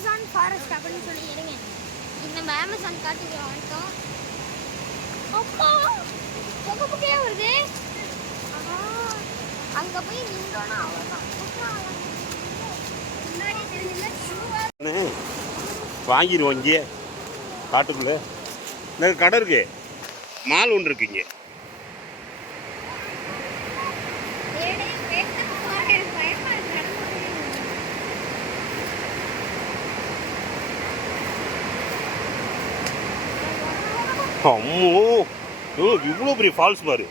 Amazon forest அப்படின்னு சொல்லி இருங்க. இது நம்ம அமேசான் காட்டுக்கு வந்துட்டோம். அப்பா புகையா வருது. அங்க போய் நின்றோன்னா அவ்வளோதான். முன்னாடி தெரிஞ்சு வாங்கிடுவோம். இங்கே காட்டுக்குள்ளே இந்த கடை இருக்கு, மால் ஒன்று இருக்கு இங்கே. அம்மோ இவ்வளோ பெரிய ஃபால்ஸ் பாரு.